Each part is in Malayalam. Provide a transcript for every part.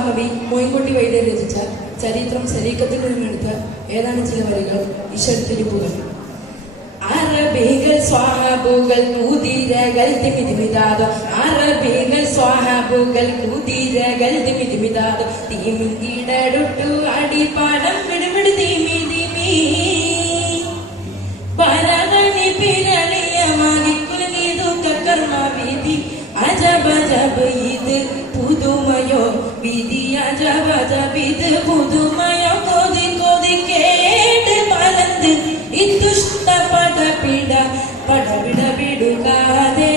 മഹാകവി മോയിൻകുട്ടി വൈദ്യർ രചിച്ച ചരിത്രം ശരീരത്തിൽ നിന്നെടുത്ത ഏതാണ് ചില വരികൾ? ഈശ്വരത്തിരിപ്പുകൾ. അറബികൾ സ്വാഹാബുകൾ കുതിരകൾ തിമിതിമിതാത. അറബികൾ സ്വാഹാബുകൾ കുതിരകൾ തിമിതിമിതാത. തീമിങ്കിടടുട്ടു അടിപ്പാടം വിടുവിട് തീമി തീമി. കുലുങ്ങിയതു കർമ്മ വിധി അജബജബ് ഇത് പുതുമയോ? വിധി അജബജബ് ഇത് പുതുമയോ? കൊതി കൊതി കേട്ട് പലന്ത് ഇതുഷ്ട പടപിട പടപിട വിടുകാതെ.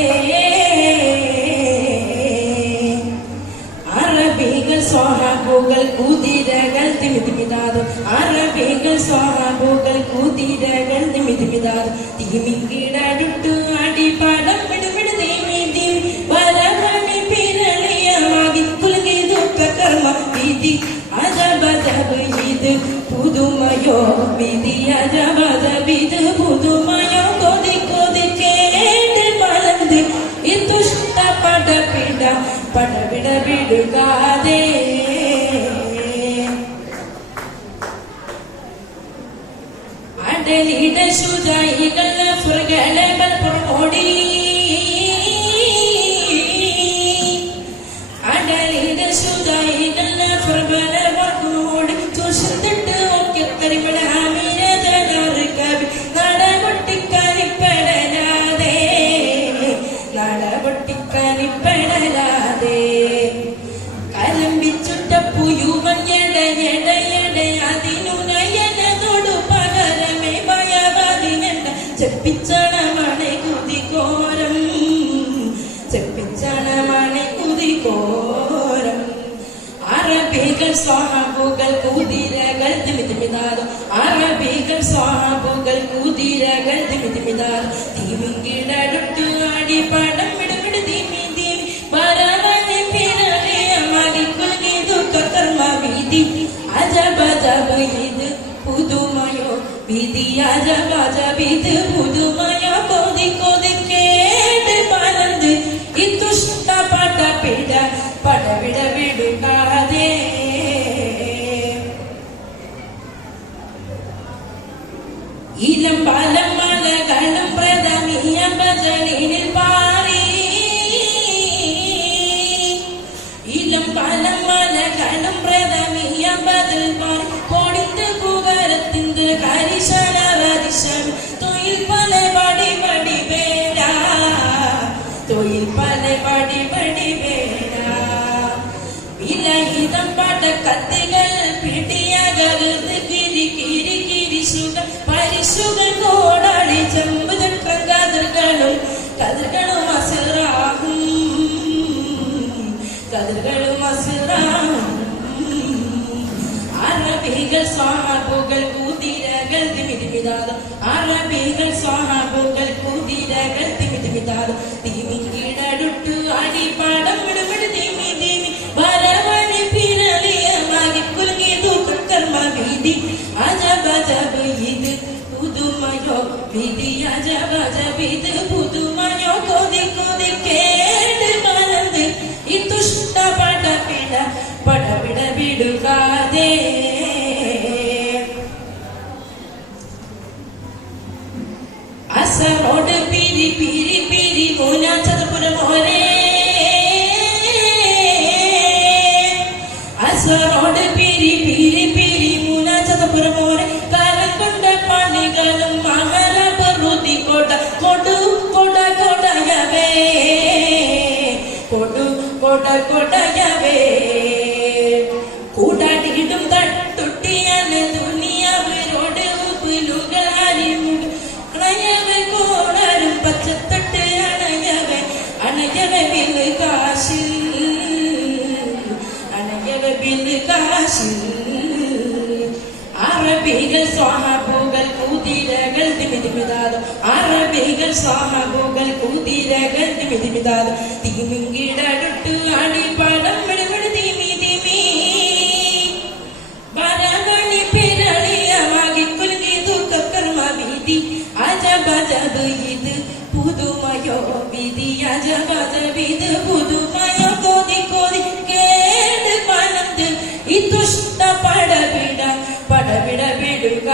അറബികൾ സ്വഹാബുകൾ കുതിരകൾ തിമിതിമിതാത്. അറബികൾ സ്വാഹാബുകൾ കുതിരകൾ പുതുമയോ വിധി അജബജബ് ഇത് പുതുമയോ കൊതി കൊതി കേട്ട് പലന്ത് ഇതുഷ്ട പടപിട പടപിട വിടുകാതെ അടലിട ശുചായികൾ നടപൊട്ടിക്കരിപ്പെടലാതെ കലമ്പിച്ചുട്ടപ്പുയുവൻ എട എട എട അതിനു നയനതൊടു പകരമേ ഭയവാദിനെണ്ട ചെപ്പിച്ചണമാണ് കുതികോരം ചെപ്പിച്ചണമാണ് കുതികോരം അറബികൾ സ്വാഹാബുകൾ കുതിരകൾ തിമിതിമിതാതും അറബികൾ സ്വാഹാബുകൾ കുതിരകൾ തിമിതിമിതാതും തിമിങ്കിടടുത്തു ആടി പുതുമയോ വിധി അജബജബ് ഇത് പുതുമയോ കൊതി കൊതി കേട്ട് പലന്ത് ഇതുഷ്ട പടപിട പടവിട വിടുകാതെ ഇലം പലം മലകളും പ്രഥമീയ ഭജനിൽ പാറി കണ്ട കത്തികൾ പിടിയകരുത് കിരി കിരി കിരിശുകൾ പരിശുകൾ കോടാളി ചെമ്പുതക്കം കതിർകളും കതിർകളും അസിറാകും. കതിർകളും അസിറാകും. അറബികൾ സ്വാഹാബുകൾ കൂതിരകൾ തിമിതിമിതാത അറബികൾ സ്വാഹാബുകൾ കൂതിരകൾ തിമിതിമിതാത bidi acaba acabıydı Buduma yok bidi acaba acabıydı Buduma yok odik odik kerdi manıldı İtuşta bada bida bada bida bidukade Asarodu piri piri piri Mona çatıpırı mohre Asarodu കൊടു കൊട കൊടയവേ കൂടാടിയിടും തട്ടുട്ടിയാണ് ദുനിയാവരോട് ഉപ്പിലുകൾ അറിമുകൾ അണയവ കോണരും പച്ചത്തൊട്ട് അണയവ അണയവ ബില്ല് കാശിൽ അണയവ ബില്ല് കാശിൽ അറബികൾ കുതിരകൾ തിമിതിമിതാത് അറബികൾ സാഹബുകൾ കുതിരകൾ തിമിതിമിതാത് തിമിം കിടടുട്ടു അടിപ്പാടം വെളുവിട് തിമി തിമി. വരവണി പിരളിയമാകി കുലുങ്ങിതു കക്കർമ വിധി അജബജബ് ഇത് പുതുമയോ വിധി. അജബജബ് ഇത് പുതുമയോ കോതി കോതി. കേട് പണത്ത് ഇതുഷ്ട പടവിട പടവിട വിടുക.